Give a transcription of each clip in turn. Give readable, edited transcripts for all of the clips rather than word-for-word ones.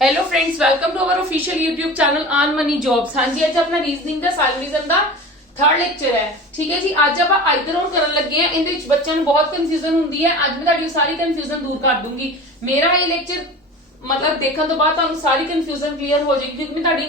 Hello friends, welcome to our official YouTube channel earn money jobs. हाँ जी, ਅੱਜ ਆਪਣਾ ਰੀਜ਼ਨਿੰਗ ਦਾ ਸਾਇਲੋਜਿਜ਼ਮ ਦਾ ਥਰਡ ਲੈਕਚਰ ਹੈ। ਠੀਕ ਹੈ ਜੀ, ਅੱਜ ਆਪਾਂ ਆਈਦਰ ਔਰ ਕਰਨ ਲੱਗੇ ਆ। ਇਹਦੇ ਵਿੱਚ ਬੱਚਿਆਂ ਨੂੰ ਬਹੁਤ ਕਨਫਿਊਜ਼ਨ ਹੁੰਦੀ ਹੈ। ਅੱਜ ਮੈਂ ਤੁਹਾਡੀ ਸਾਰੀ ਕਨਫਿਊਜ਼ਨ ਦੂਰ ਕਰ ਦੂੰਗੀ। ਮੇਰਾ ਇਹ ਲੈਕਚਰ मतलब ਦੇਖਣ ਤੋਂ ਬਾਅਦ ਤੁਹਾਨੂੰ ਸਾਰੀ ਕਨਫਿਊਜ਼ਨ ਕਲੀਅਰ ਹੋ ਜਾਏਗੀ, ਕਿਉਂਕਿ ਮੈਂ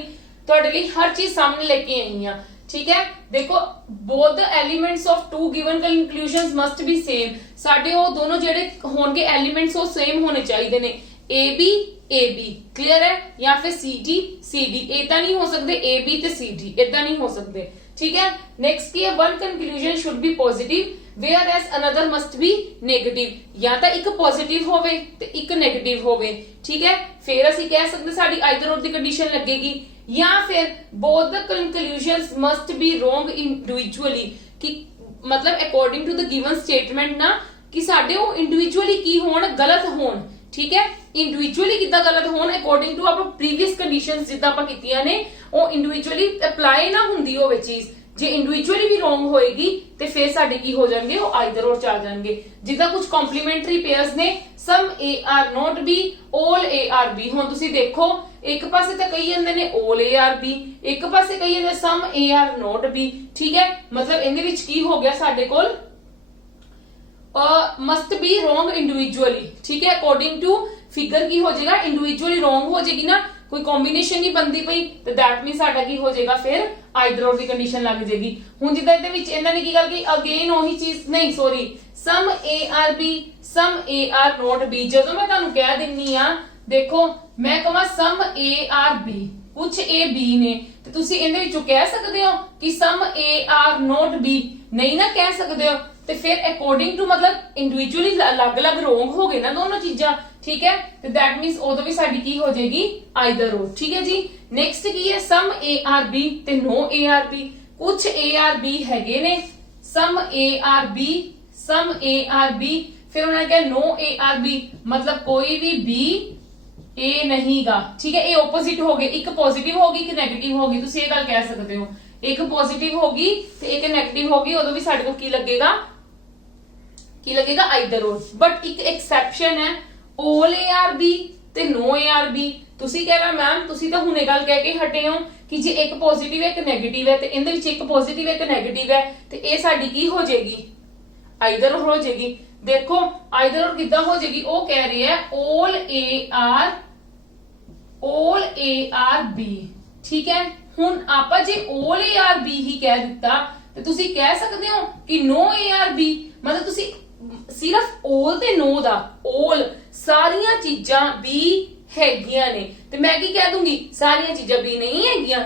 ਤੁਹਾਡੇ ਲਈ ਹਰ ਚੀਜ਼ ਸਾਹਮਣੇ ਲੈ ਕੇ ਆਈ ਹਾਂ। ठीक है, देखो both the elements of two given conclusions must be same। ਸਾਡੇ ਉਹ ਦੋਨੋਂ ਜਿਹੜੇ ਹੋਣਗੇ ਐਲੀਮੈਂਟਸ ਉਹ ਸੇਮ ਹੋਣੇ ਚਾਹੀਦੇ ਨੇ। AB AB क्लियर है, या फिर CD CD इतना नहीं हो सकते। AB ਤੇ CD इतना नहीं हो सकते। ठीक है, नेक्स्ट की है one conclusion should be positive whereas another must be negative। या ਤਾਂ ਇੱਕ ਪੋਜ਼ਿਟਿਵ ਹੋਵੇ ਤੇ ਇੱਕ 네ਗੇਟਿਵ ਹੋਵੇ। ਠੀਕ ਹੈ, ਫਿਰ ਅਸੀਂ ਕਹਿ ਸਕਦੇ ਸਾਡੀ ਆਈਦਰ ਔਰ ਦੀ ਕੰਡੀਸ਼ਨ ਲੱਗੇਗੀ, या फिर both the conclusions must be wrong individually। कि मतलब according to the given statement ना कि ਸਾਡੇ ਉਹ individually ਕੀ ਹੋਣ, ਗਲਤ ਹੋਣ। ठीक है, इंडिविजुअली कितना गलत होन अकॉर्डिंग टू आप प्रीवियस कंडीशंस जिद्दां आपां कीतियां ने ਉਹ इंडिविजुअली अप्लाई ना ਹੁੰਦੀ ਹੋਵੇ ਚੀਜ਼। ਜੇ इंडिविजुअली भी रॉन्ग होएगी ਤੇ ਫਿਰ ਸਾਡੇ ਕੀ ਹੋ ਜਾਣਗੇ, ਉਹ ਆਈਦਰ ਔਰ ਚ ਆ ਜਾਣਗੇ। ਜਿੱਦਾਂ ਕੁਝ ਕੰਪਲੀਮੈਂਟਰੀ ਪੇਅਰਸ ਨੇ ਸਮ A are not B all A are B। ਹੁਣ ਤੁਸੀਂ ਦੇਖੋ ਇੱਕ ਪਾਸੇ ਤਾਂ ਕਹੀ ਜਾਂਦੇ ਨੇ all A are B, ਇੱਕ ਪਾਸੇ ਕਹੀ ਜਾਂਦੇ ਸਮ A are not B। ਠੀਕ ਹੈ, ਮਤਲਬ ਇਹਦੇ ਵਿੱਚ ਕੀ ਹੋ ਗਿਆ ਸਾਡੇ ਕੋਲ मस्ट बी रॉन्ग इंडिविजुअली। ठीक है, अकॉर्डिंग टू फिगर की हो जाएगा, इंडिविजुअली रॉन्ग हो जाएगी ना, कोई कॉम्बिनेशन नहीं बनती पई तो दैट मीन साडा की हो जाएगा, फिर आइदर और दी कंडीशन लग जाएगी। हुण जिद्दां इहदे विच इन्हां ने की गल की अगेन ओही चीज नहीं, sorry some A are B some A are not B। जदों मैं तुहानूं कह दिन्नी आ, देखो मैं कहां सम A are B कुछ A B ने ते तुसीं इहदे विचों कह सकदे हो कि सम A are not B, नहीं ना कह सकदे हो। ਤੇ ਫਿਰ ਅਕੋਰਡਿੰਗ ਟੂ ਮਤਲਬ ਇੰਡੀਵਿਜੂਅਲੀ ਅਲੱਗ-ਅਲੱਗ ਰੋਂਗ ਹੋ ਗਏ ਨਾ ਦੋਨੋਂ ਚੀਜ਼ਾਂ। ਠੀਕ ਹੈ, ਤੇ ਦੈਟ ਮੀਨਸ ਉਦੋਂ ਵੀ ਸਾਡੀ ਕੀ ਹੋ ਜਾਏਗੀ, ਆਈਦਰ ਔਰ। ਠੀਕ ਹੈ ਜੀ, ਨੈਕਸਟ ਕੀ ਹੈ ਸਮ A are B ਤੇ ਨੋ A are B। ਕੁਝ A are B ਹੈਗੇ ਨੇ, ਸਮ A are B sum A are B, ਫਿਰ ਉਹਨਾਂ ਨੇ ਕਿਹਾ ਨੋ A are B मतलब कोई भी B A ਨਹੀਂਗਾ। ਠੀਕ ਹੈ, ਇਹ ਆਪੋਜ਼ਿਟ ਹੋ ਗਏ, ਇੱਕ ਪੋਜ਼ਿਟਿਵ ਹੋਗੀ ਇੱਕ 네ਗੇਟਿਵ ਹੋਗੀ। ਤੁਸੀਂ ਇਹ ਗੱਲ ਕਹਿ ਸਕਦੇ ਹੋ, ਇੱਕ ਪੋਜ਼ਿਟਿਵ ਹੋਗੀ ਤੇ ਇੱਕ 네ਗੇਟਿਵ ਹੋਗੀ, ਉਦੋਂ ਵੀ ਸਾਡੇ ਕੋਲ ਕੀ ਲੱਗੇਗਾ, ਕੀ ਲੱਗੇਗਾ, ਆਈਦਰ ਔਰ। ਬਟ ਇੱਕ ਐਕਸੈਪਸ਼ਨ ਹੈ, all A are B ਤੇ no A are B। ਤੁਸੀਂ ਕਹਿਣਾ ਮੈਮ ਤੁਸੀਂ ਤਾਂ ਹੁਣੇ ਗੱਲ ਕਹਿ ਕੇ ਹਟੇ ਹੋ ਕਿ ਜੇ ਇੱਕ ਪੋਜ਼ਿਟਿਵ ਹੈ ਇੱਕ 네ਗੇਟਿਵ ਹੈ ਤੇ ਇਹਦੇ ਵਿੱਚ ਇੱਕ ਪੋਜ਼ਿਟਿਵ ਹੈ ਇੱਕ 네ਗੇਟਿਵ ਹੈ ਤੇ ਇਹ ਸਾਡੀ ਕੀ ਹੋ ਜਾਏਗੀ, ਆਈਦਰ ਔਰ ਹੋ ਜਾਏਗੀ। ਦੇਖੋ ਆਈਦਰ ਔਰ ਕਿੱਦਾਂ ਹੋ ਜਾਏਗੀ, ਉਹ ਕਹਿ ਰਹੀ ਹੈ all A are B। ਠੀਕ ਹੈ, ਹੁਣ ਆਪਾਂ ਜੇ all A are B ਹੀ ਕਹਿ ਦਿੱਤਾ ਤੇ ਤੁਸੀਂ ਕਹਿ ਸਕਦੇ ਹੋ ਕਿ no A are B, मतलब ਤੁਸੀਂ ਸਿਰਫ all ਤੇ no ਦਾ all ਸਾਰੀਆਂ ਚੀਜ਼ਾਂ B ਹੈਗੀਆਂ ਨੇ ਤੇ ਮੈਂ ਕੀ ਕਹਿ ਦੂੰਗੀ, ਸਾਰੀਆਂ ਚੀਜ਼ਾਂ B ਨਹੀਂ ਹੈਗੀਆਂ।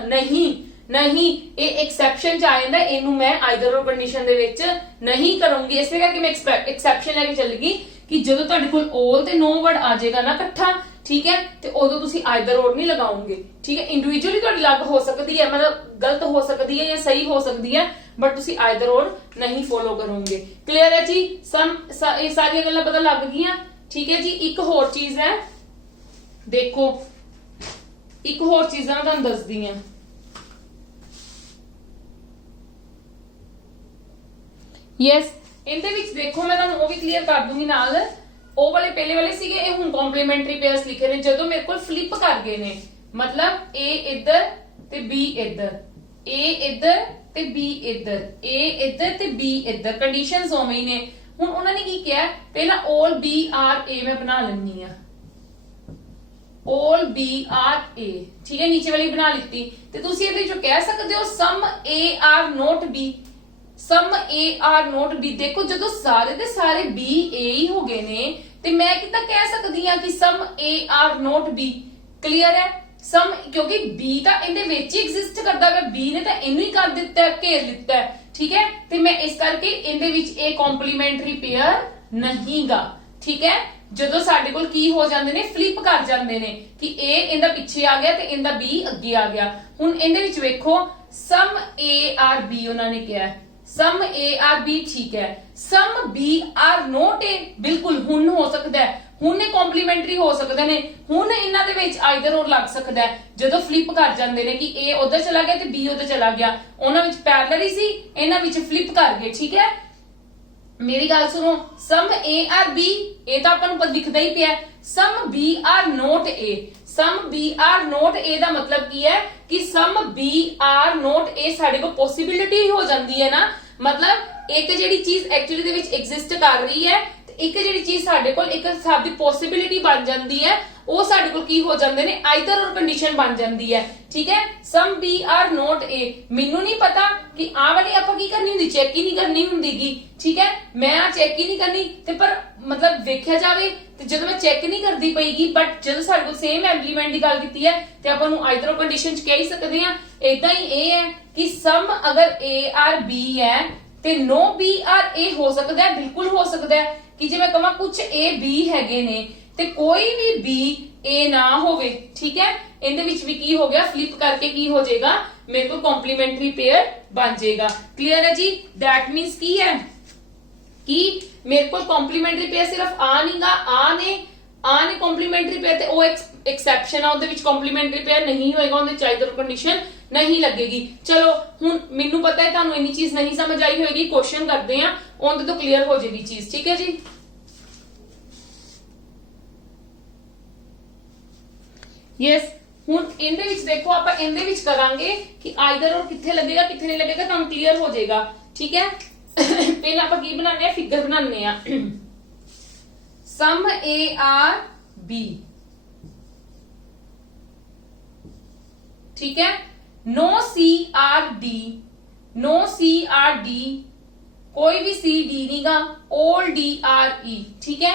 ਨਹੀਂ ਇਹ ਐਕਸੈਪਸ਼ਨ ਚ ਆ ਜਾਂਦਾ, ਇਹਨੂੰ ਮੈਂ ਆਈਦਰ ਔਰ ਕੰਡੀਸ਼ਨ ਦੇ ਵਿੱਚ ਨਹੀਂ ਕਰੂੰਗੀ। ਇਸੇ ਕਰਕੇ ਮੈਂ ਐਕਸੈਪਸ਼ਨ ਲੈ ਕੇ ਚੱਲਗੀ ਕਿ ਜਦੋਂ ਤੁਹਾਡੇ ਕੋਲ all ਤੇ no ਵਰਡ ਆ ਜਾਏਗਾ ਨਾ ਇਕੱਠਾ, ਠੀਕ ਹੈ, ਤੇ ਉਦੋਂ ਤੁਸੀਂ ਆਈਦਰ ਔਰ ਨਹੀਂ ਲਗਾਓਗੇ। ਠੀਕ ਹੈ, ਇੰਡੀਵਿਜੂਅਲੀ ਤੁਹਾਡੀ ਲੱਗ ਹੋ ਸਕਦੀ ਹੈ, मतलब गलत हो सकती है या सही हो सकती है, बट तुसी आइदर और नहीं फॉलो करोगे। क्लियर है जी, ये सारी गल्लां पता लग गईयां। ठीक है जी, एक होर चीज है, देखो एक होर चीज मैं तुहानूं दसदी हां। यस, इहदे विच देखो मैं तुहानूं वो भी क्लीयर कर दूंगी नाल। ਉਹ ਵਾਲੇ ਪਹਿਲੇ ਵਾਲੇ ਸੀਗੇ, ਇਹ ਹੁਣ ਕੰਪਲੀਮੈਂਟਰੀ ਪੇਅਰਸ ਲਿਖੇ ਨੇ। ਜਦੋਂ ਮੇਰੇ ਕੋਲ ਫਲਿੱਪ ਕਰ ਗਏ ਨੇ, मतलब A ਇੱਧਰ ਤੇ B ਇੱਧਰ, A ਇੱਧਰ ਤੇ B ਇੱਧਰ, A ਇੱਧਰ ਤੇ B ਇੱਧਰ, ਕੰਡੀਸ਼ਨਸ ਉਵੇਂ ਹੀ ਨੇ। ਹੁਣ ਉਹਨਾਂ ਨੇ ਕੀ ਕਿਹਾ, ਪਹਿਲਾਂ all B are A ਮੈਂ ਬਣਾ ਲੈਣੀ ਆ, all B are A। ਠੀਕ ਹੈ, ਨੀਚੇ ਵਾਲੀ ਬਣਾ ਲਿੱਤੀ ਤੇ ਤੁਸੀਂ ਇਹਦੇ ਵਿੱਚੋਂ ਕਹਿ ਸਕਦੇ ਹੋ ਸਮ A are not B sum A are not B। ਦੇਖੋ ਜਦੋਂ ਸਾਰੇ ਦੇ ਸਾਰੇ B A ਹੀ ਹੋ ਗਏ ਨੇ ਤੇ ਮੈਂ ਕਿੱਦਾਂ ਕਹਿ ਸਕਦੀ ਆ ਕਿ ਸਮ A are not B। Clear ਹੈ, ਸਮ ਕਿਉਂਕਿ B ਤਾਂ ਇਹਦੇ ਵਿੱਚ ਹੀ ਐਗਜ਼ਿਸਟ ਕਰਦਾ ਹੈ, B ਨੇ ਤਾਂ ਇਹਨੂੰ ਹੀ ਕਰ ਦਿੱਤਾ ਹੈ, ਘੇਰ ਲਿੱਤਾ ਹੈ। ਠੀਕ ਹੈ, ਤੇ ਮੈਂ ਇਸ ਕਰਕੇ ਇਹਦੇ ਵਿੱਚ ਇਹ ਕੰਪਲੀਮੈਂਟਰੀ ਪੇਅਰ ਨਹੀਂਗਾ। ਠੀਕ ਹੈ, ਜਦੋਂ ਸਾਡੇ ਕੋਲ ਕੀ ਹੋ ਜਾਂਦੇ ਨੇ, ਫਲਿੱਪ ਕਰ ਜਾਂਦੇ ਨੇ ਕਿ A ਇਹਦਾ ਪਿੱਛੇ ਆ ਗਿਆ ਤੇ ਇਹਦਾ B ਅੱਗੇ ਆ ਗਿਆ। ਹੁਣ ਇਹਦੇ ਵਿੱਚ ਵੇਖੋ ਸਮ A are B ਉਹਨਾਂ ਨੇ ਕਿਹਾ, ਸਮ A are B ਠੀਕ ਹੈ, ਸਮ B are not A ਬਿਲਕੁਲ ਹੁਣ ਹੋ ਸਕਦਾ ਹੈ, ਹੁਣ ਇਹ ਕੰਪਲੀਮੈਂਟਰੀ ਹੋ ਸਕਦੇ ਨੇ, ਹੁਣ ਇਹਨਾਂ ਦੇ ਵਿੱਚ ਆਈਦਰ ਔਰ ਲੱਗ ਸਕਦਾ ਹੈ ਜਦੋਂ ਫਲਿੱਪ ਕਰ ਜਾਂਦੇ ਨੇ ਕਿ A ਉਧਰ ਚਲਾ ਗਿਆ ਤੇ B ਉਧਰ ਚਲਾ ਗਿਆ। ਉਹਨਾਂ ਵਿੱਚ ਪੈਰਲਲ ਹੀ ਸੀ, ਇਹਨਾਂ ਵਿੱਚ ਫਲਿੱਪ ਕਰ ਗਏ। ਠੀਕ ਹੈ, मेरी गल सुनो, सम A are B, ये तो अपन दिखता ही पिया। Some B are not A, some B are not A ਦਾ ਮਤਲਬ ਕੀ ਹੈ ਕਿ some B are not A ਸਾਡੇ ਕੋਲ ਪੋਸਿਬਿਲਿਟੀ ਹੋ ਜਾਂਦੀ ਹੈ ਨਾ, ਮਤਲਬ ਇੱਕ ਜਿਹੜੀ ਚੀਜ਼ ਐਕਚੁਅਲੀ ਦੇ ਵਿੱਚ ਐਗਜ਼ਿਸਟ ਕਰ ਰਹੀ ਹੈ ਤੇ ਇੱਕ ਜਿਹੜੀ ਚੀਜ਼ ਸਾਡੇ ਕੋਲ ਇੱਕ ਹਿਸਾਬ ਦੀ ਪੋਸਿਬਿਲਿਟੀ ਬਣ ਜਾਂਦੀ ਹੈ, ਉਹ ਸਾਡੇ ਕੋਲ ਕੀ ਹੋ ਜਾਂਦੇ ਨੇ, ਆਈਦਰ ਔਰ ਕੰਡੀਸ਼ਨ ਬਣ ਜਾਂਦੀ ਹੈ। ਠੀਕ ਹੈ, ਸਮ ਬੀ ਆਰ ਨੋਟ ਏ, ਮੈਨੂੰ ਨਹੀਂ ਪਤਾ ਕਿ ਆ ਵਾਲੀ ਆਪਾਂ ਕੀ ਕਰਨੀ ਹੁੰਦੀ, ਚੈੱਕ ਹੀ ਨਹੀਂ ਕਰਨੀ ਹੁੰਦੀਗੀ। ਠੀਕ ਹੈ, ਮੈਂ ਆ ਚੈੱਕ ਹੀ ਨਹੀਂ ਕਰਨੀ ਤੇ ਪਰ ਮਤਲਬ ਵੇਖਿਆ ਜਾਵੇ ਤੇ ਜਦੋਂ ਮੈਂ ਚੈੱਕ ਨਹੀਂ ਕਰਦੀ ਪਈਗੀ, ਬਟ ਜਦੋਂ ਸਾਡੇ ਕੋਲ ਸੇਮ ਐਲੀਮੈਂਟ ਦੀ ਗੱਲ ਕੀਤੀ ਹੈ ਤੇ ਆਪਾਂ ਨੂੰ ਆਈਦਰ ਔਰ ਕੰਡੀਸ਼ਨ ਚ ਕਹਿ ਹੀ ਸਕਦੇ ਹਾਂ। ਇਦਾਂ ਹੀ ਇਹ ਹੈ ਕਿ ਸਮ ਅਗਰ ਏ ਆਰ ਬੀ ਹੈ ਤੇ ਨੋ ਬੀ ਆਰ ਏ ਹੋ ਸਕਦਾ ਹੈ, ਬਿਲਕੁਲ ਹੋ ਸਕਦਾ ਹੈ ਕਿ ਜੇ ਮੈਂ ਕਹਾਂ ਕੁਝ ਏ ਬੀ ਹੈਗੇ ਨੇ ਤੇ ਕੋਈ ਵੀ ਬੀ ਏ ਨਾ ਹੋਵੇ। ਠੀਕ ਹੈ, ਇਹਦੇ ਵਿੱਚ ਵੀ ਕੀ ਹੋ ਗਿਆ, ਫਲਿਪ ਕਰਕੇ ਕੀ ਹੋ ਜਾਏਗਾ, ਮੇਰੇ ਕੋਲ ਕੰਪਲੀਮੈਂਟਰੀ ਪੇਅਰ ਬਣ ਜਾਏਗਾ। ਕਲੀਅਰ ਹੈ ਜੀ? दैट मींस ਕੀ ਹੈ ਕਿ ਮੇਰੇ ਕੋਲ ਕੰਪਲੀਮੈਂਟਰੀ ਪੇਅਰ ਸਿਰਫ ਆ ਨਹੀਂਗਾ, ਆ ਨੇ ਕੰਪਲੀਮੈਂਟਰੀ ਪੇਅਰ ਤੇ ਉਹ ਐਕਸੈਪਸ਼ਨ ਆ, ਉਹਦੇ ਵਿੱਚ ਕੰਪਲੀਮੈਂਟਰੀ ਪੇਅਰ ਨਹੀਂ ਹੋਏਗਾ, ਉਹਦੇ ਚ ਆਈਦਰ ਕੰਡੀਸ਼ਨ ਨਹੀਂ ਲੱਗੇਗੀ। ਚਲੋ ਹੁਣ ਮੈਨੂੰ ਪਤਾ ਹੈ ਤੁਹਾਨੂੰ ਇੰਨੀ ਚੀਜ਼ ਨਹੀਂ ਸਮਝ ਆਈ ਹੋਏਗੀ, ਕੁਐਸਚਨ ਕਰਦੇ ਆ ਉਹਦੇ ਤੋਂ ਕਲੀਅਰ ਹੋ ਜਾਏਗੀ ਚੀਜ਼। ਠੀਕ ਹੈ ਜੀ? ਯੈਸ, ਹੁਣ ਇਹਦੇ ਵਿੱਚ ਦੇਖੋ ਆਪਾਂ ਇਹਦੇ ਵਿੱਚ ਕਰਾਂਗੇ ਕਿ ਆਈਦਰ ਔਰ ਕਿੱਥੇ ਲੱਗੇਗਾ ਕਿੱਥੇ ਨਹੀਂ ਲੱਗੇਗਾ, ਤੁਹਾਨੂੰ ਕਲੀਅਰ ਹੋ ਜਾਏਗਾ। ਠੀਕ ਹੈ, ਪਹਿਲਾਂ ਆਪਾਂ ਕੀ ਬਣਾਉਂਦੇ ਆ, ਫਿਗਰ ਬਣਾਉਂਦੇ ਆ। ਸਮ ਏ ਆਰ ਬੀ, ਠੀਕ ਹੈ, नो सी आर डी, कोई भी सी डी नहीं गा, ऑल डी आर ई। ठीक है,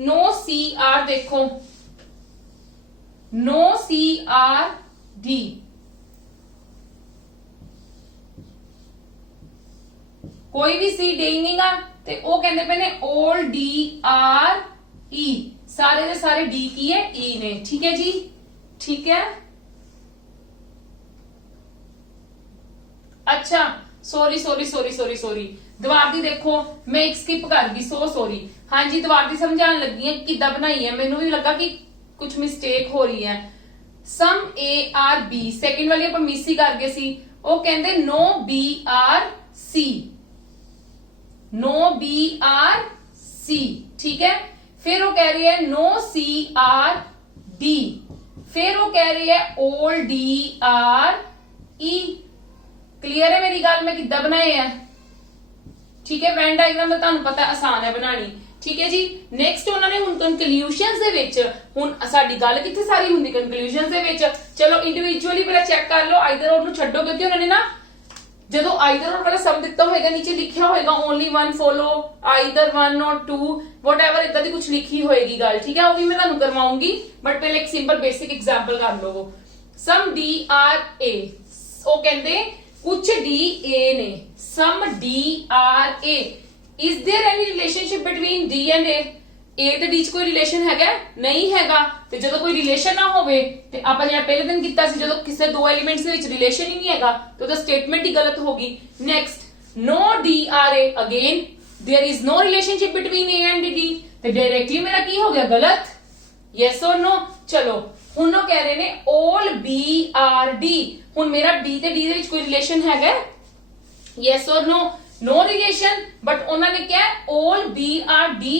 नो सी आर, देखो नो सी आर डी, कोई भी सी डी नहीं गा ते वो कहते पे ने ऑल डी आर ई, सारे दे सारे डी की है, ई ने। ठीक है जी? ठीक है, अच्छा सॉरी दीवार दी देखो मैं एक स्किप कर गई, सो सॉरी। हाँ जी, दीवार दी समझाने लगी है किदा बनाई है, मैनू भी लगा कि कुछ मिस्टेक हो रही है। Some A are B, second वाली अपन मिस ही कर गए सी, वो कहंदे no B are C, no B are C. ठीक है, फिर वो कह रही है नो सी आर डी, फिर वो कह रही है all D R E. Clear है मेरी गल, मैं किद्दां बनाए हैं? ठीक है, वेन डायग्राम तो तुहानू पता आसान है बनानी। ठीक है जी, नेक्स्ट उन्होंने हुण कंक्लूजन्स दे विच, हुण साडी गल कित्थे सारी हुंदी कंक्लूजन्स दे विच। चलो इंडिविजुअली पहले चेक कर लो, आइदर और नू छड्डो, क्योंकि उन्होंने ना जदों आइदर और वाला सब दिता होएगा, नीचे लिखिया होएगा only one follow, either one और टू, व्हाटएवर इतना दी कुछ लिखी होएगी गल। ठीक है, वो भी मैं तुहानू करवाऊंगी, बट पहले एक सिंपल बेसिक एग्जांपल कर लो। सम डी आर ए, वो कहंदे कुछ डी ए ने, some D are A, is there any relationship between D and A? A ते डी च कोई रिलेशन हैगा? नहीं हैगा। ते जदों कोई रिलेशन ना होवे ते आपां जिहड़ा पहले दिन कीता सी, जदों किसी दो एलिमेंट्स दे विच रिलेशन ही नहीं हैगा तो ओदा स्टेटमेंट ही गलत होगी। Next, no D are A, again there is no relationship between A and D, ते डायरेक्टली मेरा की हो गया गलत, यस और नो। चलो हुण वो कह रहे ने ऑल बी आर डी, हुण मेरा बी ते डी दे विच कोई रिलेशन हैगा? यस और नो? नो रिलेशन, बट उन्होंने क्या all B R D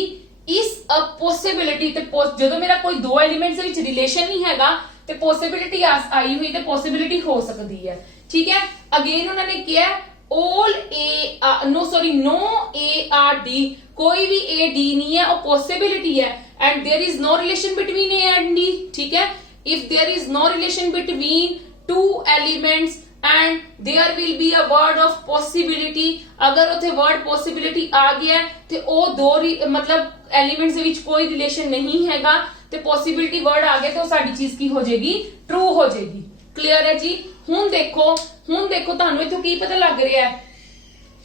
is a possibility. ते जदों मेरा कोई दो एलिमेंट्स दे विच रिलेशन नहीं हैगा ते पॉसिबिलिटी आई हुई ते पॉसिबिलिटी हो सकती है। ठीक है, अगेन उन्होंने क्या all A no sorry no A are D, कोई भी ए डी नहीं है, और पॉसिबिलिटी है, and there is no relation between A and D. ठीक है, if there is no relation between two elements and there will be a word of possibility, अगर उथे वर्ड पॉसिबिलिटी आ गया ते ओ दो मतलब एलिमेंट्स दे विच कोई रिलेशन नहीं हैगा ते पॉसिबिलिटी वर्ड आ गया तो साडी चीज की हो जाएगी, ट्रू हो जाएगी। क्लियर है जी? हुण देखो तुहानू इथों की पता लग रहा है,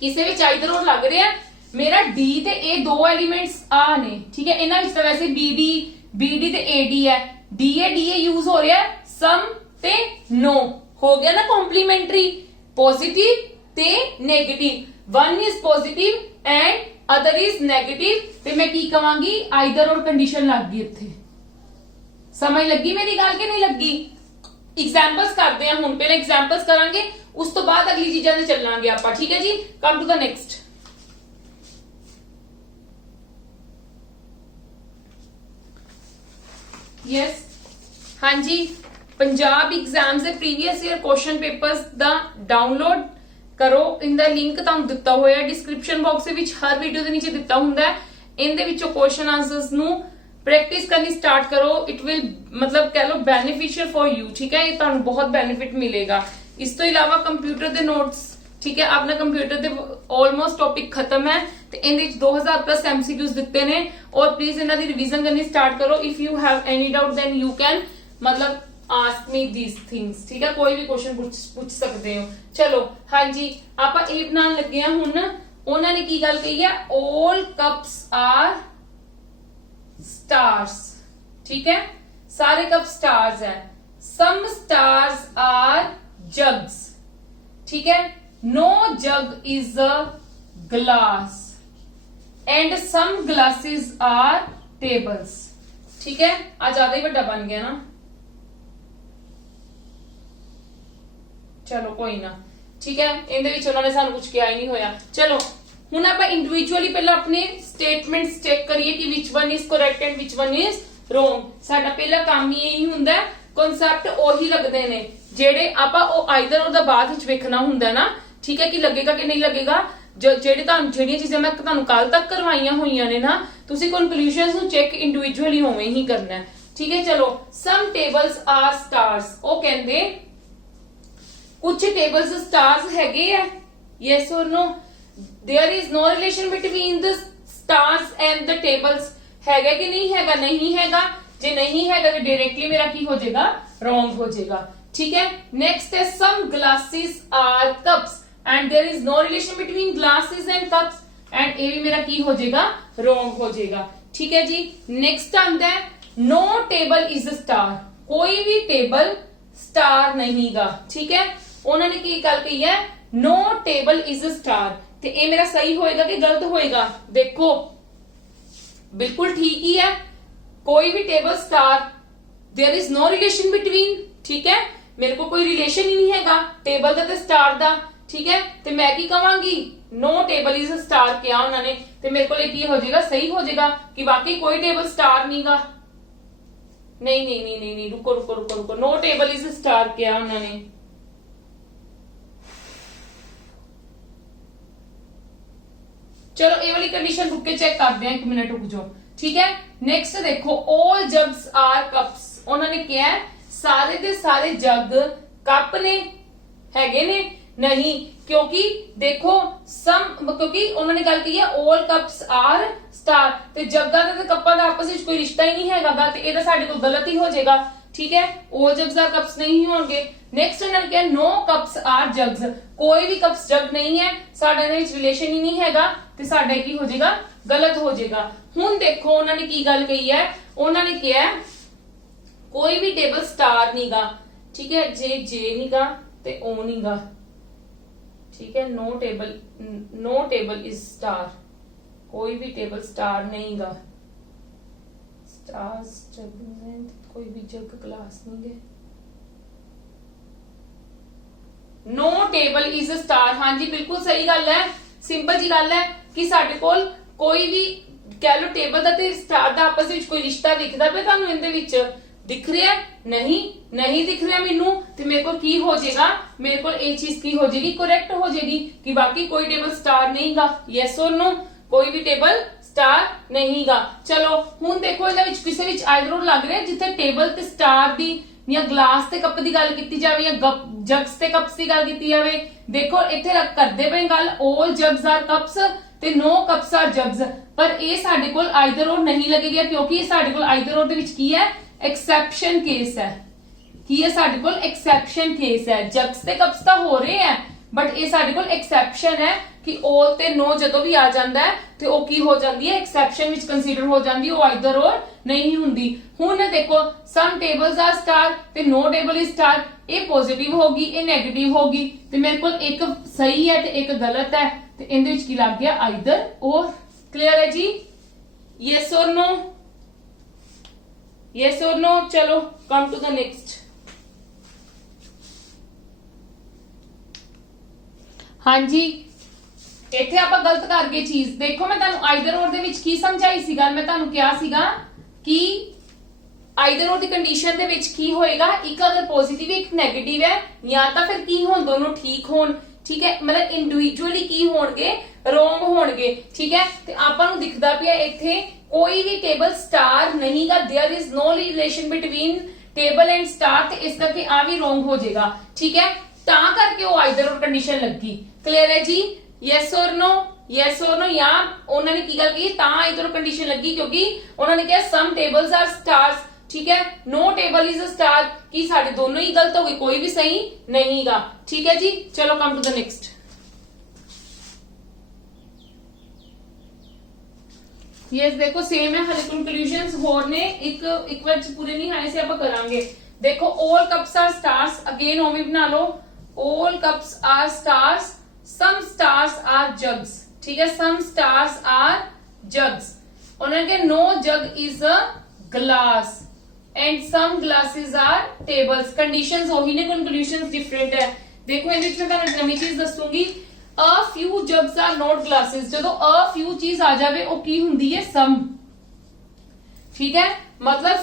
किसी विच आइदर और लग रहा है मेरा डी ते ए दो एलिमेंट्स आ ने। ठीक है, इन्हां विच तां वैसे बी डी ते ए डी है, डी ए यूज हो रहा है, सम ते नो हो गया ना कॉम्प्लीमेंट्री, पॉजिटिव ते negative, one is positive and other is negative, ते मैं की कहांगी आइदर और कंडीशन लग गई। इत्थे समझ लगी मेरी गल कि नहीं लगी? एग्जांपल्स करते हैं, हुण पहले एग्जांपल्स करांगे, उस तो बाद अगली चीजां ते चलांगे आपां। ठीक है जी, come to the next. Yes, हाँ जी, पंजाब एग्जाम्स ਦੇ प्रीवियस ईयर क्वेश्चन पेपर्स ਦਾ डाउनलोड ਕਰੋ। ਇਹਦਾ ਲਿੰਕ ਤੁਹਾਨੂੰ ਦਿੱਤਾ ਹੋਇਆ ਡਿਸਕ੍ਰਿਪਸ਼ਨ ਬਾਕਸ ਦੇ ਵਿੱਚ, ਹਰ ਵੀਡੀਓ ਦੇ ਨੀਚੇ ਦਿੱਤਾ ਹੁੰਦਾ ਹੈ। ਇਹਦੇ ਵਿੱਚੋਂ ਕੁਐਸਚਨ ਆਨਸਰਸ ਨੂੰ ਪ੍ਰੈਕਟਿਸ ਕਰਨੀ ਸਟਾਰਟ ਕਰੋ। ਇਟ ਵਿਲ मतलब कह लो बेनिफिशियल फॉर यू, ठीक है, ये ਤੁਹਾਨੂੰ ਬਹੁਤ ਬੈਨੀਫਿਟ ਮਿਲੇਗਾ। ਇਸ ਤੋਂ ਇਲਾਵਾ ਕੰਪਿਊਟਰ ਦੇ ਨੋਟਸ, ठीक है, अपना कंप्यूटर ਦੇ ਆਲਮੋਸਟ ਟੌਪਿਕ ਖਤਮ ਹੈ ਤੇ ਇਹਦੇ ਵਿੱਚ 2000 ਪਲੱਸ MCQs ਦਿੱਤੇ ਨੇ ਔਰ ਪਲੀਜ਼ ਇਹਨਾਂ ਦੀ ਰਿਵੀਜ਼ਨ ਕਰਨੀ ਸਟਾਰਟ ਕਰੋ। If you have any doubt then you can मतलब आस्क मी these things, ठीक है, कोई भी क्वेश्चन पूछ सकते हो। चलो हाँ जी, ਆਪਾਂ ਇਹ ਬਣਾਉਣ ਲੱਗੇ ਹਾਂ ਹੁਣ। ਉਹਨਾਂ ਨੇ ਕੀ ਗੱਲ ਕਹੀ ਹੈ, all cups are stars, ठीक है, सारे कप stars है। some stars are jugs, ठीक है, no jug is a glass and some glasses are tables, ठीक है। आज ज्यादा ही बड़ा बन गया ना, चलो कोई ना, ठीक है। ਇਹਦੇ ਵਿੱਚ ਉਹਨਾਂ ਨੇ ਸਾਨੂੰ ਕੁਝ ਕਿਹਾ ਹੀ ਨਹੀਂ ਹੋਇਆ। ਚਲੋ ਹੁਣ ਆਪਾਂ ਇੰਡੀਵਿਜੂਅਲੀ ਪਹਿਲਾਂ ਆਪਣੇ ਸਟੇਟਮੈਂਟਸ ਚੈੱਕ ਕਰੀਏ ਕਿ which one is correct and which one is wrong। ਸਾਡਾ ਪਹਿਲਾ ਕੰਮ ਹੀ ਇਹੀ ਹੁੰਦਾ ਹੈ, ਕਨਸੈਪਟ ਉਹੀ ਲੱਗਦੇ ਨੇ ਜਿਹੜੇ ਆਪਾਂ ਉਹ ਆਈਦਰ ਉਹਦਾ ਬਾਅਦ ਵਿੱਚ ਵੇਖਣਾ ਹੁੰਦਾ ਨਾ, ਠੀਕ ਹੈ, ਕਿ ਲੱਗੇਗਾ ਕਿ ਨਹੀਂ ਲੱਗੇਗਾ। ਜਿਹੜੀਆਂ ਚੀਜ਼ਾਂ ਮੈਂ ਤੁਹਾਨੂੰ ਕੱਲ ਤੱਕ ਕਰਵਾਈਆਂ ਹੋਈਆਂ ਨੇ ਨਾ, ਤੁਸੀਂ ਕਨਕਲੂਜਨਸ ਨੂੰ ਚੈੱਕ ਇੰਡੀਵਿਜੂਅਲੀ ਹੋਵੇਂ ਹੀ ਕਰਨਾ ਹੈ, ਠੀਕ ਹੈ। ਚਲੋ some tables are stars, ਉਹ ਕਹਿੰਦੇ कुछ टेबल्स स्टार्स हैगे है, yes or no, there is no relation between the stars and the tables, हैगा कि नहीं हैगा, नहीं हैगा। जे नहीं हैगा तो डायरेक्टली मेरा की हो जाएगा, रॉन्ग हो जाएगा, ठीक है। नेक्स्ट है some glasses are cups and there is no relation between glasses and cups, and ये भी मेरा की हो जाएगा, रॉन्ग हो जाएगा, ठीक है जी। नेक्स्ट आता है no table is a star, कोई भी टेबल स्टार नहीं गा, ठीक है। उन्होंने की गल कही है, no table is a star, ते ये मेरा सही होएगा कि गलत होएगा? देखो बिल्कुल ठीक ही है, कोई भी table star, there is no relation between, ठीक है, मेरे को कोई रिलेशन ही नहीं हैगा टेबल का ते स्टार दा, ठीक है। ते मैं की कहांगी, no table is a star क्या उन्होंने, ते मेरे को ये हो जाएगा, सही हो जाएगा कि बाकी कोई टेबल स्टार नहीं गा। नहीं नहीं नहीं नहीं, नहीं रुको रुको रुको रुको, no table is a star क्या उन्होंने, चलो ये वाली कंडीशन रुक के चेक करते हैं, एक मिनट रुक जाओ, ठीक है। नेक्स्ट देखो ऑल जग्स आर कप्स, उन्होंने क्या है, सारे दे सारे जग कप ने हैगे ने, नहीं, क्योंकि देखो सम, क्योंकि उन्होंने गल की है ऑल कप्स आर स्टार, ते जग्गा ते कप्पां दा आपस विच कोई रिश्ता ही नहीं हैगा, ते ये साडे कोल गलत ही हो जाएगा, ठीक है। ऑल जग्स आर कप्स नहीं होंगे। नेक्स्ट उन्होंने क्या, नो कप्स आर जग्स, कोई भी कप्स जग नहीं है, साडे दे विच रिलेशन ही नहीं हैगा, ते साडा की हो जाएगा, गलत हो जाएगा। हुण देखो उन्होंने की गल कही है, उन्होंने क्या है, कोई भी टेबल स्टार नहीं गा, ठीक है, जे नहीं गा ते ओ नहीं गा, ठीक है। नो टेबल इज स्टार, कोई भी टेबल स्टार नहीं गा, स्टार्स जग, कोई भी जग क्लास नहीं गए, no table is a star. हाँ जी बिल्कुल सही गल है, सिंपल जी गल है कि साडे कोल कोई भी कह लो टेबल दा ते स्टार दा आपस विच कोई रिश्ता दिखदा पे, तुहानू इहदे विच दिख रहा है, नहीं दिख रहा मैनू, ते मेरे को की हो जाएगा, मेरे को ये चीज की हो जाएगी, करेक्ट हो जाएगी कि बाकी कोई टेबल स्टार नहीं गा, यस और नो, कोई भी टेबल स्टार नहीं गा। चलो हुण देखो इहदे विच किसे विच आइदर लग रहा है जिथे टेबल ते स्टार दी या ग्लास ते कप दी गल कीती जावे या जग्स ते कप्स दी गल कीती जावे। देखो इत्थे करदे पे गल ऑल जग्स आर कप्स ते नो कप्स आर जग्स, पर ये साडे कोल आइदर और नहीं लगेगा, क्योंकि ये साडे कोल आइदर और दे विच की है, एक्सेप्शन केस है, की है साडे कोल एक्सेप्शन केस है। जग्स ते कप्स तां हो रहे हैं, बट ये साडे कोल एक्सेप्शन है कि ऑल ते नो जदों भी आ जांदा है ते ओ की हो जांदी है, एक्सेप्शन विच कंसीडर हो जांदी, ओ आइदर और नहीं हुंदी। हुण देखो सम टेबल्स आर स्टार ते नो टेबल इज स्टार, ये पॉजिटिव होगी, ये नेगेटिव होगी, ते मेरे कोल एक सही है ते एक गलत है, ते इहदे विच की लग गया आइदर और। क्लियर है जी, यस और नो, यस और नो। चलो कम टू द नेक्स्ट। हाँ जी इत्थे आपां गलत कर गए चीज। देखो मैं तुहानू आइदर और दे विच की समझाई सी गल, मैं तुहानू कहा सीगा कि ਆਈਦਰ ਉਹ ਦੀ ਕੰਡੀਸ਼ਨ ਦੇ ਵਿੱਚ ਕੀ ਹੋਏਗਾ, ਇੱਕ ਅਗਰ ਪੋਜ਼ਿਟਿਵ ਇੱਕ ਨੈਗੇਟਿਵ ਹੈ, ਜਾਂ ਤਾਂ ਫਿਰ ਕੀ ਹੋਣ ਦੋਨੋਂ ਠੀਕ ਹੋਣ, ਠੀਕ ਹੈ, ਮਤਲਬ ਇੰਡੀਵਿਜੂਅਲੀ ਕੀ ਹੋਣਗੇ, ਰੋਂਗ ਹੋਣਗੇ, ਠੀਕ ਹੈ। ਤੇ ਆਪਾਂ ਨੂੰ ਦਿਖਦਾ ਪਿਆ ਇੱਥੇ ਕੋਈ ਵੀ ਟੇਬਲ ਸਟਾਰ ਨਹੀਂਗਾ, there is no relation between table and star, ਤੇ ਇਸ ਕਰਕੇ ਆ ਵੀ ਰੋਂਗ ਹੋ ਜਾਏਗਾ, ਠੀਕ ਹੈ। ਤਾਂ ਕਰਕੇ ਉਹ ਆਈਦਰ ਔਰ ਕੰਡੀਸ਼ਨ ਲੱਗੀ। ਕਲੀਅਰ ਹੈ ਜੀ, ਯੈਸ ਔਰ नो, ਯੈਸ ਔਰ नो, ਜਾਂ ਉਹਨਾਂ ਨੇ ਕੀ ਗੱਲ ਕੀਤੀ, ਤਾਂ ਆਈਦਰ ਔਰ ਕੰਡੀਸ਼ਨ ਲੱਗੀ ਕਿਉਂਕਿ ਉਹਨਾਂ ਨੇ ਕਿਹਾ ਸਮ ਟੇਬਲਸ ਆਰ ਸਟਾਰਸ, ठीक है, no table is a star, की सारे दोनों ही गलत हो गए, कोई भी सही नहींगा, ठीक है जी। चलो come to the next. Yes देखो सेम है, हले कंक्लूजन्स होर ने एक बार पूरे नहीं आए से आप करांगे। देखो all cups are stars, again ओमी बना लो, all cups are stars, some stars are jugs, ठीक है, सम स्टार्स आर जग्स। उन्होंने कहा no jug is a glass and some glasses are tables, conditions वही ने, कंक्लूजन्स डिफरेंट है। देखो इहदे विच मैं तुहानू नवीं चीज दसूंगी, a few jugs are not glasses, जदों अ फ्यू चीज आ जावे ओ की हुंदी है सम, ठीक है, मतलब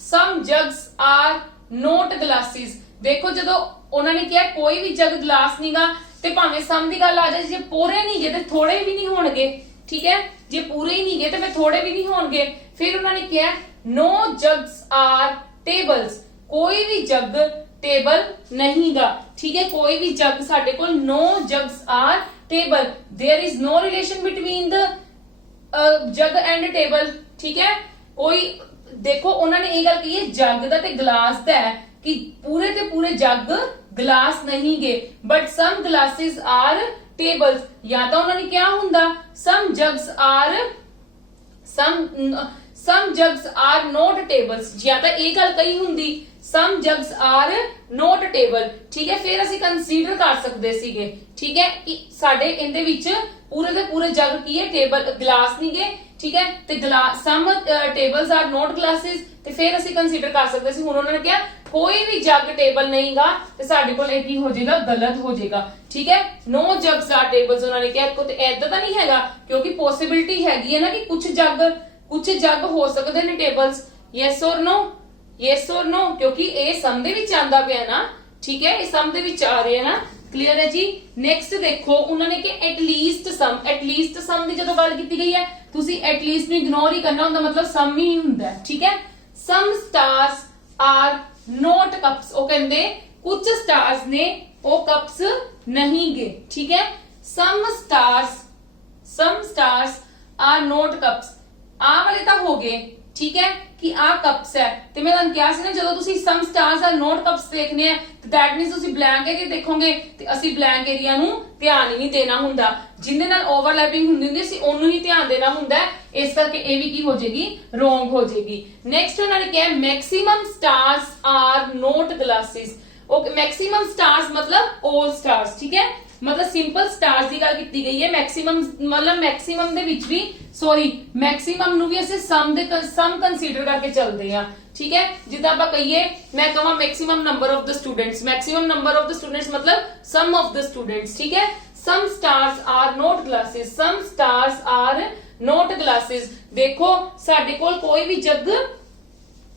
सम जग्स आर नॉट ग्लासेस। देखो जदों उन्होंने कहा कोई भी जग ग्लास नहींगा, ते भावें सम दी गल आ जाए, जे पूरे नहीं गए ते थोड़े भी नहीं होणगे, ठीक है, जे पूरे ही नहीं गए तो फिर थोड़े भी नहीं होंगे। फिर उन्होंने किया नो जग्स आर टेबल्स, कोई भी जग टेबल नहींगा, ठीक है, कोई भी जग साडे कोल, no jugs are table, there is no relation between the jug and table, ठीक है। कोई देखो उन्होंने ये गल की है जग दा ते ग्लास दा है कि पूरे ते पूरे जग ग्लास नहीं गे, but some glasses are tables, या तो उन्होंने क्या हुंदा some jugs are not tables, या तो ये गल कही हुंदी some jugs are not table, ठीक है। फिर ਅਸੀਂ कंसीडर कर सकते ਸੀਗੇ, ठीक है, कि ਸਾਡੇ ਇਹਦੇ ਵਿੱਚ पूरे ਦੇ पूरे जग की है टेबल ग्लास नहीं गए, ठीक है, ते glass some tables are not glasses, ते फिर ਅਸੀਂ कंसीडर कर सकते ਸੀ। ਹੁਣ ਉਹਨਾਂ ਨੇ ਕਿਹਾ कोई भी जग टेबल नहींगा, ਤੇ ਸਾਡੇ ਕੋਲ ਇਹ ਕੀ ਹੋ ਜਾਏਗਾ, गलत हो जाएगा, ठीक है। नो जग्स आर टेबल्स उन्होंने कहा, को ते ऐदा ਤਾਂ नहीं हैगा, क्योंकि पॉसिबिलिटी हैगी है ना कि कुछ जग हो सकते ने टेबल्स, यस और नो, यस और नो, क्योंकि ये सम दे विच आंदा पिया ना, ठीक है, ये सम दे विच आ रहे हैं ना। क्लियर है जी। नेक्स्ट देखो उन्होंने कि एटलीस्ट सम की जो गल की गई है, तुसी एटलीस्ट नूं इग्नोर ही करना हुंदा, मतलब सम ही हुंदा, ठीक है। Some stars are not cups, वो कहंदे कुछ स्टार्स ने वो कप्स नहीं गे, ठीक है। Some stars are not cups, आ वाले तो हो गए, ठीक है, कि आ कप्स है, ते मैं तुहानू कहा सी ना जदों तुसी सम स्टार्स आर नॉट कप्स देखने हैं, ते दैट मीनस तुसी ब्लैंक एरिया देखोगे, ते असी ब्लैंक एरिया नू ध्यान ही नहीं देना हुंदा, जिंदे नाल ओवरलैपिंग हुंदी हुंदी असी ओनू ही ध्यान देना हुंदा है, इस करके ए भी की हो जाएगी, रॉन्ग हो जाएगी। नेक्स्ट उन्होंने कहा maximum stars are not glasses, okay, maximum stars मतलब ऑल स्टार्स, ठीक है, मतलब सिंपल स्टार्स की गल की गई है। मैक्सिमम मतलब मैक्सिमम दे विच भी सॉरी मैक्सिमम नु भी असे सम कंसीडर करके चलते हैं, ठीक है। जिदा आप कहिए मैं कहा maximum number of the students, maximum number of the students मतलब सम ऑफ द स्टूडेंट्स, ठीक है। Some stars are not glasses, some stars are not glasses. देखो साडे कोल कोई भी जग,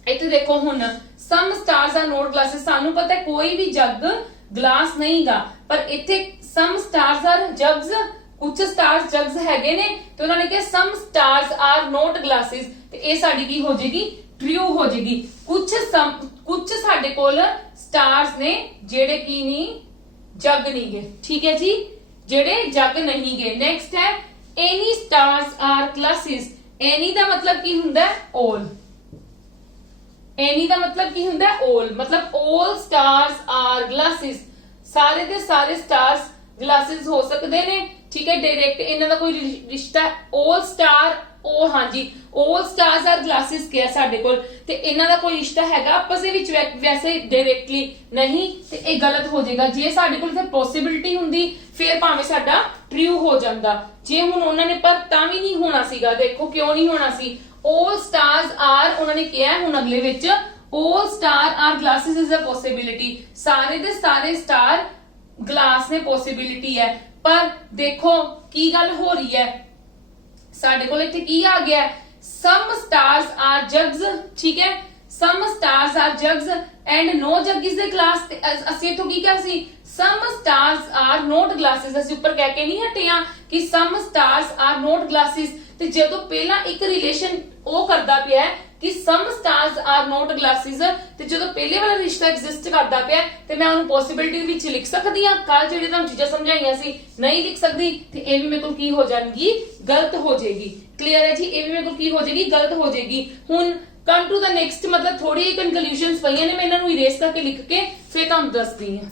इत्थे देखो हुण some stars are not glasses, सानू पता है कोई भी जग ग्लास नहीं गा, पर इत्थे सम स्टार्स आर जग्स, कुछ स्टार्स जग्स हैगे ने, तो उन्होंने कहा सम स्टार्स आर नॉट ग्लासेस, ते ये साडी की हो जाएगी, ट्रू हो जाएगी। कुछ साडे कोल स्टार्स ने जेड़े की नहीं जग नहीं गए, ठीक है जी, जेड़े जग नहीं गए। नेक्स्ट है any stars are glasses, any दा मतलब की हुंदा है ऑल, एनी दा मतलब की हुंदा है ऑल, मतलब ऑल स्टार्स आर ग्लासेस, सारे दे सारे स्टार्स ग्लासेस हो सकते ने, ठीक है, डायरेक्ट इन्हां दा कोई रिश्ता, ऑल स्टार ओ हाँ जी ऑल स्टार्स आर ग्लासेस क्या साडे कोल, ते इन्हां दा कोई रिश्ता हैगा आपस दे विच वैसे डायरेक्टली नहीं, ते ये गलत हो जाएगा। जे साडे कोल इत्थे पॉसिबिलिटी हुंदी फिर भावें साडा ट्रू हो जांदा, जे हुण उन्हां ने पर तां भी नहीं होना सीगा। देखो क्यों नहीं होना सी, ऑल स्टार्स आर उन्होंने किया हुण अगले which all star are glasses is a possibility, सारे दे सारे स्टार ग्लास ने पॉसिबिलिटी है, पर देखो की गल हो रही है, साडे कोल इत्थे की आ गया, some stars are are jugs, ठीक है, some stars are jugs and no jug is the glass. ਅਸੀਂ ਇਥੋਂ ਕੀ ਕਿਹਾ ਸੀ, some stars are not glasses. ਅਸੀਂ ਉੱਪਰ ਕਹਿ ਕੇ ਨਹੀਂ ਹਟੇ ਆ ਕਿ some stars are not glasses. ਤੇ ਜਦੋਂ ਪਹਿਲਾਂ ਇੱਕ ਰਿਲੇਸ਼ਨ ਉਹ ਕਰਦਾ ਪਿਆ ਕਿ some stars are not glasses, ਤੇ ਜਦੋਂ ਪਹਿਲੇ ਵਾਲਾ ਰਿਸ਼ਤਾ ਐਗਜ਼ਿਸਟ ਕਰਦਾ ਪਿਆ ਤੇ ਮੈਂ ਉਹਨੂੰ ਪੋਸਿਬਿਲਿਟੀ ਵਿੱਚ ਲਿਖ ਸਕਦੀ ਆ। ਕੱਲ ਜਿਹੜੇ ਤੁਹਾਨੂੰ ਚੀਜ਼ਾਂ ਸਮਝਾਈਆਂ ਸੀ ਨਹੀਂ ਲਿਖ ਸਕਦੀ ਤੇ ਇਹ ਵੀ ਮੇਰੇ ਕੋਲ ਕੀ ਹੋ ਜਾਣਗੀ, ਗਲਤ ਹੋ ਜਾਏਗੀ। ਕਲੀਅਰ ਹੈ ਜੀ, ਇਹ ਵੀ ਮੇਰੇ ਕੋਲ ਕੀ ਹੋ ਜਾਏਗੀ, ਗਲਤ ਹੋ ਜਾਏਗੀ। ਹੁਣ ਕਮ ਟੂ ਦਾ ਨੈਕਸਟ, ਮਤਲਬ ਥੋੜੀ ਕਨਕਲੂਜਨਸ ਪਈਆਂ ਨੇ, ਮੈਂ ਇਹਨਾਂ ਨੂੰ ਇਰੇਸ ਕਰਕੇ ਲਿਖ ਕੇ ਫਿਰ ਤੁਹਾਨੂੰ ਦੱਸਦੀ ਹਾਂ।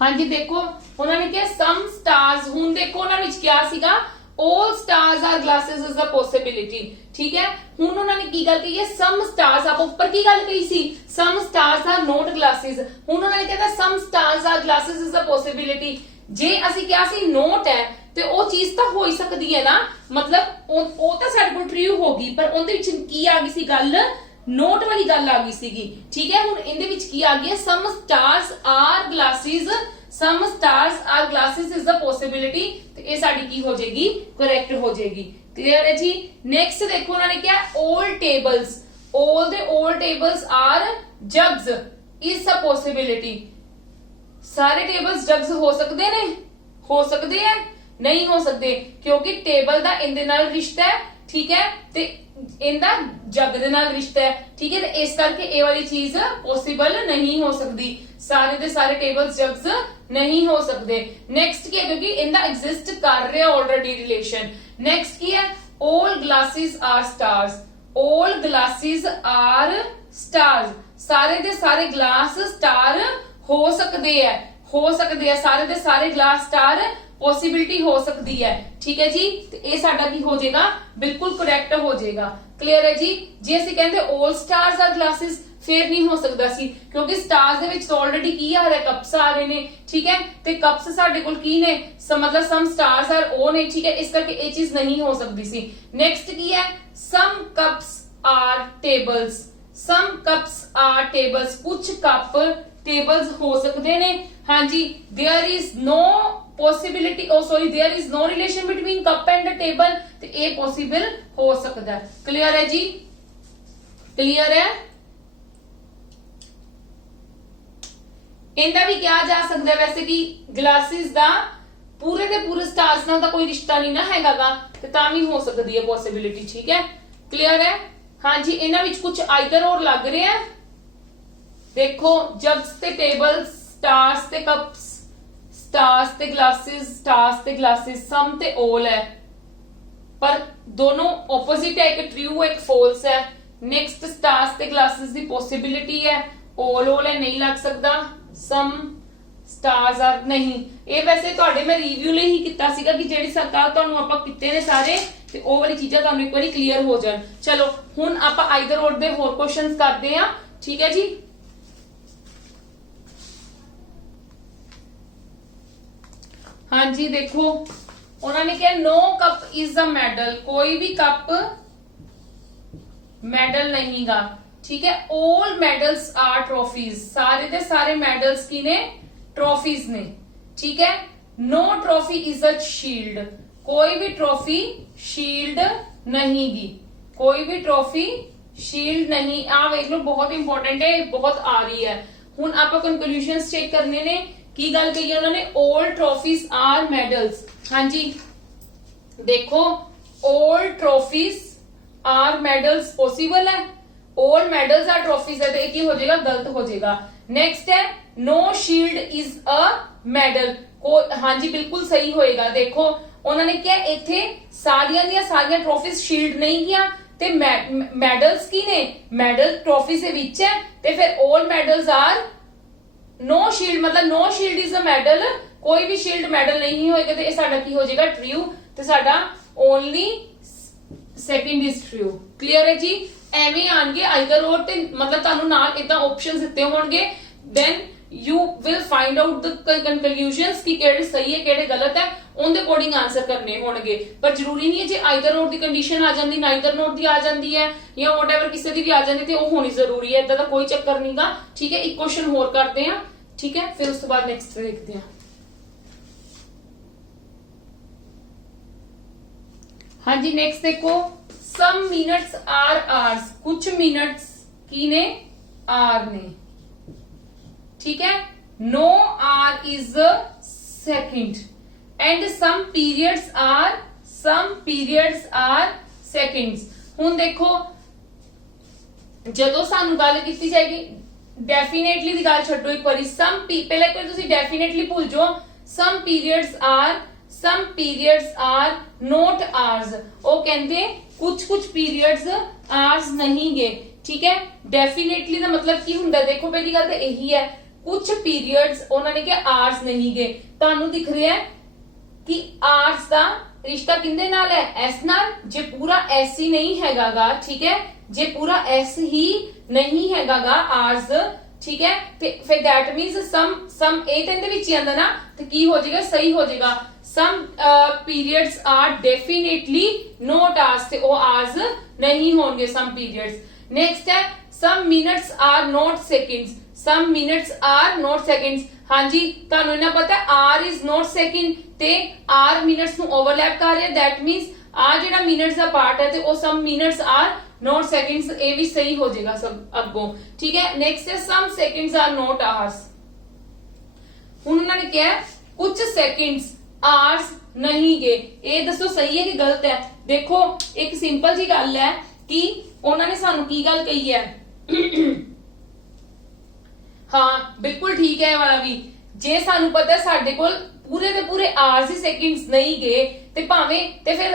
ਹਾਂਜੀ ਦੇਖੋ ਉਹਨਾਂ ਨੇ ਕਿਹਾ ਸਮ ਸਟਾਰਸ, ਹੁਣ ਦੇਖੋ ਉਹਨਾਂ ਵਿੱਚ ਕਿਹਾ ਸੀਗਾ all stars are glasses is a possibility, ਠੀਕ ਹੈ। ਹੁਣ ਉਹਨਾਂ ਨੇ ਕੀ ਗੱਲ ਕਹੀ ਹੈ, some stars, ਆਪਾਂ ਉੱਪਰ ਕੀ ਗੱਲ ਕਹੀ ਸੀ, some stars are not glasses। ਹੁਣ ਉਹਨਾਂ ਨੇ ਕਹਿੰਦਾ some stars are glasses is a possibility। ਜੇ ਅਸੀਂ ਕਿਹਾ ਸੀ not ਹੈ ਤੇ ਉਹ ਚੀਜ਼ ਤਾਂ ਹੋ ਹੀ ਸਕਦੀ ਹੈ ਨਾ, ਮਤਲਬ ਉਹ ਤਾਂ ਸਾਡੇ ਕੋਲ ਟਰੂ ਹੋ ਗਈ, ਪਰ ਉਹਦੇ ਵਿੱਚ ਕੀ ਆ ਗਈ ਸੀ ਗੱਲ, ਨੋਟ ਵਾਲੀ ਗੱਲ ਆ ਗਈ ਸੀਗੀ, ਠੀਕ ਹੈ। ਹੁਣ ਇਹਦੇ ਵਿੱਚ ਕੀ ਆ ਗਿਆ, some stars are glasses, some stars are glasses is a possibility, ਤੇ ਇਹ ਸਾਡੀ ਕੀ ਹੋ ਜਾਏਗੀ, ਕਰੈਕਟ ਹੋ ਜਾਏਗੀ। ਕਲੀਅਰ ਹੈ ਜੀ। ਨੈਕਸਟ ਦੇਖੋ ਉਹਨਾਂ ਨੇ ਕਿਹਾ all tables, all the all tables are jugs is a possibility। ਸਾਰੇ ਟੇਬਲਸ ਜਗਸ ਹੋ ਸਕਦੇ ਨੇ, ਹੋ ਸਕਦੇ ਆ, ਨਹੀਂ ਹੋ ਸਕਦੇ, ਕਿਉਂਕਿ ਟੇਬਲ ਦਾ ਇਹਦੇ ਨਾਲ ਰਿਸ਼ਤਾ ਹੈ, ਠੀਕ ਹੈ, ਤੇ ਇਹਦਾ ਜਗ ਦੇ ਨਾਲ ਰਿਸ਼ਤਾ ਹੈ, ਠੀਕ ਹੈ, ਤੇ ਇਸ ਕਰਕੇ ਇਹ ਵਾਲੀ ਚੀਜ਼ ਪੋਸੀਬਲ ਨਹੀਂ ਹੋ ਸਕਦੀ। ਸਾਰੇ ਦੇ ਸਾਰੇ ਟੇਬਲਸ ਜਗਸ ਨਹੀਂ ਹੋ ਸਕਦੇ। ਨੈਕਸਟ ਕੀ ਹੈ, ਕਿਉਂਕਿ ਇਹਦਾ ਐਗਜ਼ਿਸਟ ਕਰ ਰਿਹਾ ਆਲਰੇਡੀ ਰਿਲੇਸ਼ਨ। ਨੈਕਸਟ ਕੀ ਹੈ, all glasses are stars, all glasses are stars, ਸਾਰੇ ਦੇ ਸਾਰੇ ਗਲਾਸ ਸਟਾਰ ਹੋ ਸਕਦੇ ਆ, ਹੋ ਸਕਦੇ ਆ, ਸਾਰੇ ਦੇ ਸਾਰੇ ਗਲਾਸ ਸਟਾਰ ਪੋਸਿਬਿਲਿਟੀ ਹੋ ਸਕਦੀ ਹੈ, ਠੀਕ ਹੈ ਜੀ। ਤੇ ਇਹ ਸਾਡਾ ਕੀ ਹੋ ਜਾਏਗਾ, ਬਿਲਕੁਲ ਕਰੈਕਟ ਹੋ ਜਾਏਗਾ। ਕਲੀਅਰ ਹੈ ਜੀ। ਜੇ ਅਸੀਂ ਕਹਿੰਦੇ all stars are glasses ਫੇਰ ਨਹੀਂ ਹੋ ਸਕਦਾ ਸੀ, ਕਿਉਂਕਿ ਸਟਾਰਸ ਦੇ ਵਿੱਚ ਆਲਰੇਡੀ ਕੀ ਆ ਰਿਹਾ, ਕਪਸ ਆ ਰਹੇ ਨੇ, ਠੀਕ ਹੈ, ਤੇ ਕਪਸ ਸਾਡੇ ਕੋਲ ਕੀ ਨੇ, ਮਤਲਬ ਸਮ ਸਟਾਰਸ ਆਰ ਉਹ ਨੇ, ਠੀਕ ਹੈ, ਇਸ ਕਰਕੇ ਇਹ ਚੀਜ਼ ਨਹੀਂ ਹੋ ਸਕਦੀ ਸੀ। ਨੈਕਸਟ ਕੀ ਹੈ, ਸਮ ਕਪਸ ਆਰ ਟੇਬਲਸ, ਸਮ ਕਪਸ ਆਰ ਟੇਬਲਸ, ਕੁਝ ਕੱਪ ਟੇਬਲਸ ਹੋ ਸਕਦੇ ਨੇ। ਹਾਂਜੀ, there is no possibility, oh sorry, there is no relation between cup and table, ਤੇ ਇਹ ਪੋਸੀਬਲ ਹੋ ਸਕਦਾ ਹੈ। ਕਲੀਅਰ ਹੈ ਜੀ, ਕਲੀਅਰ ਹੈ। ਇਹਦਾ ਵੀ ਕਿਹਾ ਜਾ ਸਕਦਾ ਵੈਸੇ ਕਿ ਗਲਾਸਿਸ ਦਾ ਪੂਰੇ ਦੇ ਪੂਰੇ ਸਟਾਰਸ ਨਾਲ ਤਾਂ ਕੋਈ ਰਿਸ਼ਤਾ ਨਹੀਂ ਨਾ ਹੈਗਾਗਾ, ਤੇ ਤਾਂ ਵੀ ਹੋ ਸਕਦੀ ਹੈ ਪੋਸਿਬਿਲਿਟੀ, ਠੀਕ ਹੈ। ਕਲੀਅਰ ਹੈ। ਹਾਂਜੀ, ਇਹਨਾਂ ਵਿੱਚ ਕੁਝ ਆਈਦਰ ਔਰ ਲੱਗ ਰਿਹਾ ਹੈ। ਦੇਖੋ ਜਗਸ ਤੇ ਟੇਬਲਸ, ਸਟਾਰਸ ਤੇ ਕਪਸ, ਸਟਾਰਸ ਤੇ ਗਲਾਸਿਸ, ਸਟਾਰਸ ਤੇ ਗਲਾਸਿਸ, ਸਮ ਤੇ all ਹੈ, ਪਰ ਦੋਨੋਂ ਆਪੋਜ਼ਿਟ ਹੈ, ਇੱਕ ਟਰੂ ਹੈ ਇੱਕ ਫਾਲਸ ਹੈ। ਨੈਕਸਟ ਸਟਾਰਸ ਤੇ ਗਲਾਸਿਸ ਦੀ ਪੋਸਿਬਿਲਿਟੀ ਹੈ, all ਹੈ, ਨਹੀਂ ਲੱਗ ਸਕਦਾ। ਸਮ ਸਟਾਰਸ ਆਰ ਨਹੀਂ, ਇਹ ਵੈਸੇ ਤੁਹਾਡੇ ਮੈਂ ਰਿਵਿਊ ਲਈ ਹੀ ਕੀਤਾ ਸੀਗਾ ਕਿ ਜਿਹੜੀ ਸਰਕਾਰ ਤੁਹਾਨੂੰ ਆਪਾਂ ਕੀਤੇ ਨੇ ਸਾਰੇ, ਤੇ ਉਹ ਵਾਲੀ ਚੀਜ਼ਾਂ ਤੁਹਾਨੂੰ ਇੱਕ ਵਾਰੀ ਕਲੀਅਰ ਹੋ ਜਾਣ। ਚਲੋ ਹੁਣ ਆਪਾਂ ਆਈਦਰ ਔਰ ਦੇ ਹੋਰ ਕੁਐਸਚਨਸ ਕਰਦੇ ਆ, ਠੀਕ ਹੈ ਜੀ। ਹਾਂਜੀ ਦੇਖੋ ਉਹਨਾਂ ਨੇ ਕਿਹਾ no cup is a medal, कोई भी कप मेडल नहींगा, ठीक है। all medals are trophies, सारे दे सारे medals की ने, ट्रॉफीज ने, ठीक है। no trophy is a shield, कोई भी ट्रॉफी शील्ड नहीं गी, कोई भी ट्रॉफी शील्ड नहीं। आ देख लो बहुत इंपॉर्टेंट है, बहुत आ रही है। हुन आप कंक्लूजन्स चेक करने ने, की गल कही है उन्होंने, all trophies are medals। हाँ जी देखो all trophies are medals possible है, all medals are trophies है, तो एक ही हो जाएगा, गलत हो जाएगा। नेक्स्ट है no shield is a medal, को हाँ जी बिल्कुल सही होएगा। देखो उन्होंने क्या इथे सारियां दी सारियां ट्रॉफीज शील्ड नहीं किया, ते मेडल्स की ने, मेडल ट्रॉफी से विच है, ते फिर all medals are no shield, मतलब no shield is a medal, कोई भी शील्ड मेडल नहीं होएगा, तो ये साडा की हो जाएगा ट्रू, ते साडा only second is true. Clear है जी। एवें आणगे आइदर और, ते मतलब तानू नाल इदां ऑप्शंस दित्ते होणगे, then you will find out the conclusions कि किहड़े सही है किहड़े गलत है, उन दे अकॉर्डिंग आंसर करने होणगे। पर जरूरी नहीं है जे आइदर और दी कंडीशन आ जांदी, नाइदर नॉट दी आ जांदी है, या व्हाटएवर किसी दी भी आ जांदी, ते ओह होनी जरूरी है, इदां दा कोई चक्कर नहींगा, ठीक है। एक क्वेश्चन होर करते हैं, ठीक है, फिर उस तो बाद नेक्स्ट देखते हैं। हाँ जी नेक्स्ट देखो, सम मिनट्स आर आवर्स, कुछ मिनट्स की ने आर ने, ठीक है। No hour is second and some periods are seconds. हुण देखो जदों सानू गल कीती जाएगी डेफिनेटली दी गल छड्डो एक बारी, सम पहले एक बार तुसीं डेफिनेटली भूल जाओ, सम पीरियड्स आर नॉट आवर्स, वो कहंदे कुछ पीरियड्स आवर्स नहीं गे, ठीक है। डेफिनेटली दा मतलब की हुंदा, देखो पहली गल तो यही है, कुछ पीरियड्स उन्होंने क्या आवर्स नहीं गे। तुहानू दिख रहा है कि आवर्स का रिश्ता किंदे नाल है, एस नाल। जे पूरा एस ही नहीं हैगा, ठीक है, जे पूरा एस ही नहीं हैगा आवर्स, ठीक है, ते फिर दैट मींस सम ए ते इहदे विच ही आंदा ना, ते की हो जाएगा, सही हो जाएगा। Some periods are definitely not hours, ते ओ आवर्स नहीं होंगे सम पीरियड्स। नेक्स्ट है some minutes are not seconds, some minutes are not seconds. हाँ जी तुहानू इन्ना पता है आर इज नॉट सेकंड ते आर मिनट्स नू ओवरलैप कर रहा है, दैट मींस आ जेड़ा मिनट्स दा पार्ट है ते ओ some minutes are not seconds, ए भी सही हो जाएगा सब अगों, ठीक है। नेक्स्ट है सम सेकंड्स आर नॉट आवर्स। हुण उन्होंने क्या कुछ सेकंड्स आवर्स नहीं गए, ए दसो सही है कि गलत है। देखो एक सिंपल जी गल है कि उन्होंने सानू की गल कही है हाँ बिल्कुल ठीक है वाला भी, जे सानू पता है साडे कोल पूरे दे पूरे आवर्स ही सेकंड्स नहीं गए ते भावें ते फिर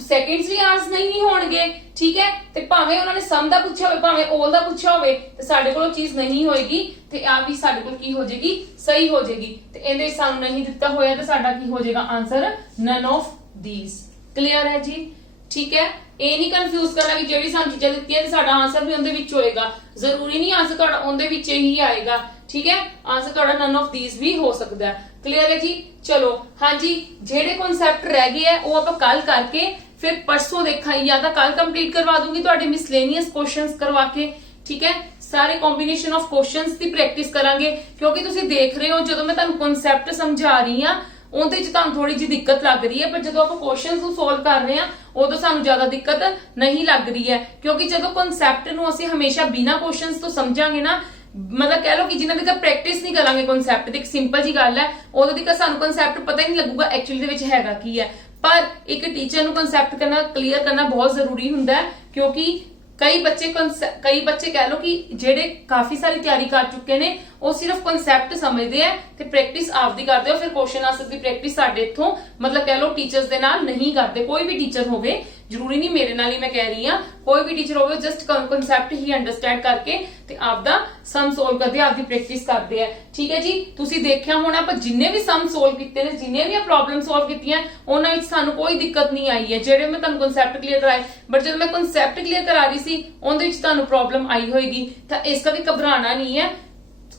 सेकंड्स भी आवर्स नहीं होणगे, ठीक है। ते भावें उन्होंने सम दा पूछा होवे भावें ऑल दा पूछा होवे ते साडे कोल चीज नहीं होएगी ते आ भी साडे कोल की हो जाएगी, सही हो जाएगी। ते इहदे सानू नहीं दिता होया ते साडा की हो जाएगा answer none of these. Clear है जी, ठीक है। ਇਹ नहीं कंफ्यूज करना कि ਜਿਹੜੀ ਸਾਨੂੰ ਚੀਜ਼ਾਂ ਦਿੱਤੀਆਂ ਤੇ ਸਾਡਾ ਆਨਸਰ ਵੀ ਉਹਦੇ ਵਿੱਚ ਹੋਏਗਾ, ਜ਼ਰੂਰੀ ਨਹੀਂ ਆਨਸਰ ਤੁਹਾਡਾ ਉਹਦੇ ਵਿੱਚ ਹੀ ਆਏਗਾ, ਠੀਕ ਹੈ। ਆਨਸਰ ਤੁਹਾਡਾ ਨਨ ਆਫ ਥੀਸ ਵੀ ਹੋ ਸਕਦਾ ਹੈ। ਕਲੀਅਰ ਹੈ ਜੀ। ਚਲੋ ਹਾਂਜੀ ਜਿਹੜੇ ਕਨਸੈਪਟ ਰਹਿ ਗਏ ਆ ਉਹ ਆਪਾਂ ਕੱਲ ਕਰਕੇ ਫਿਰ ਪਰਸੋਂ ਦੇਖਾਂਗੇ, ਜਾਂ ਤਾਂ ਕੱਲ ਕੰਪਲੀਟ ਕਰਵਾ ਦੂੰਗੀ ਤੁਹਾਡੇ ਮਿਸਲੇਨੀਅਸ ਕੁਐਸਚਨਸ ਕਰਵਾ ਕੇ, ਠੀਕ ਹੈ। ਸਾਰੇ combination of questions the practice ਕਰਾਂਗੇ, ਕਿਉਂਕਿ ਤੁਸੀਂ ਦੇਖ ਰਹੇ ਹੋ ਜਦੋਂ ਮੈਂ ਤੁਹਾਨੂੰ ਕਨਸੈਪਟ ਸਮਝਾ ਰਹੀ ਹਾਂ ਉਹਦੇ ਚ ਤੁਹਾਨੂੰ ਥੋੜੀ ਜਿਹੀ ਦਿੱਕਤ ਲੱਗ ਰਹੀ ਹੈ, ਪਰ ਜਦੋਂ ਆਪਾਂ ਕੁਐਸਚਨਸ ਨੂੰ ਸੋਲਵ ਕਰ ਰਹੇ ਹਾਂ ਉਦੋਂ ਸਾਨੂੰ ਜ਼ਿਆਦਾ ਦਿੱਕਤ ਨਹੀਂ ਲੱਗ ਰਹੀ ਹੈ, ਕਿਉਂਕਿ ਜਦੋਂ ਕਨਸੈਪਟ ਨੂੰ ਅਸੀਂ ਹਮੇਸ਼ਾ ਬਿਨਾਂ ਕੁਐਸਚਨਸ ਤੋਂ ਸਮਝਾਂਗੇ ਨਾ, मतलब कह लो कि जिन्होंने तक प्रैक्टिस नहीं करांगे कॉन्सेप्ट दी, एक सिंपल जी गल है उदों तक सानू कॉन्सेप्ट पता ही नहीं लगूगा एक्चुअली दे विच हैगा की है। पर एक टीचर नू कॉन्सेप्ट करना क्लीयर करना बहुत जरूरी हुंदा है, क्योंकि कई बच्चे कह लो कि जेडे काफी सारी तैयारी कर चुके ने वो सिर्फ कॉन्सेप्ट समझते हैं ते प्रैक्टिस आपदी करते हो, फिर क्वेश्चन आंसर की प्रैक्टिस साडे इत्थों मतलब कह लो टीचर्स दे नाल नहीं करते। कोई भी टीचर होवे, जरूरी नहीं मेरे नाल ही मैं कह रही हां, कोई भी टीचर होवे जस्ट कॉन्सेप्ट ही अंडरस्टैंड करके ते आपदा सम सोल्व करदे, आपदी प्रैक्टिस करदे हैं, ठीक है जी। तुसीं देखिया होना आपां जिन्ने भी सम सोल्व कीते ने, जिन्ने भी प्रॉब्लम सोल्व कीतियां उन्हां विच सानू कोई दिक्कत नहीं आई है, जेडे मैं तुहानू कॉन्सेप्ट क्लीयर कराए, बट जब मैं कॉन्सेप्ट क्लीयर करा रही सी उहदे विच तुहानू प्रॉब्लम आई होएगी, तां इस करके घबराना नहीं है।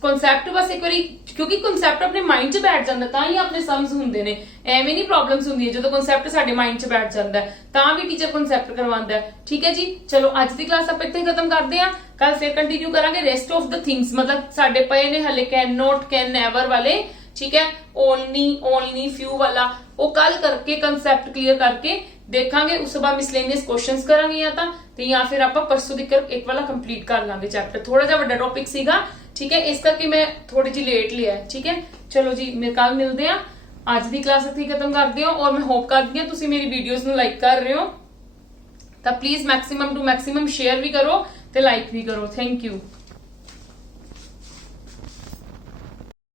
कॉन्सेप्ट बस एक बारी, क्योंकि कॉन्सेप्ट अपने माइंड च बैठ जाता तां ही अपने सम्स हुंदे ने, एवें नहीं प्रॉब्लम्स हुंदी है, जदों कॉन्सेप्ट साडे माइंड च बैठ जाता है तां भी टीचर कॉन्सेप्ट करवांदा है, ठीक है जी। चलो अज दी क्लास आपां इत्थे खत्म करदे हां, कल फिर कंटिन्यू करांगे रेस्ट ऑफ द थिंग्स, मतलब साडे पए ने हले कैन नॉट कैन नेवर वाले, ठीक है, ओनली फ्यू वाला वो कल करके कॉन्सेप्ट क्लियर करके देखांगे, उस बाद मिसलेनियस क्वेश्चंस करांगे या फिर आपां परसों तक एक वाला कंप्लीट कर लांगे चैप्टर। थोड़ा जिहा वड्डा टॉपिक सीगा, ठीक है, इस करके मैं थोड़ी जी लेट लिया, ठीक है। चलो जी मेरे कल मिलते हैं, अज की क्लास इत्थे खत्म करते हो, और मैं होप करती हूं तुसीं मेरी वीडियोस नूं लाइक कर रहे हो, तो please maximum to maximum share भी करो ते लाइक भी करो। Thank you.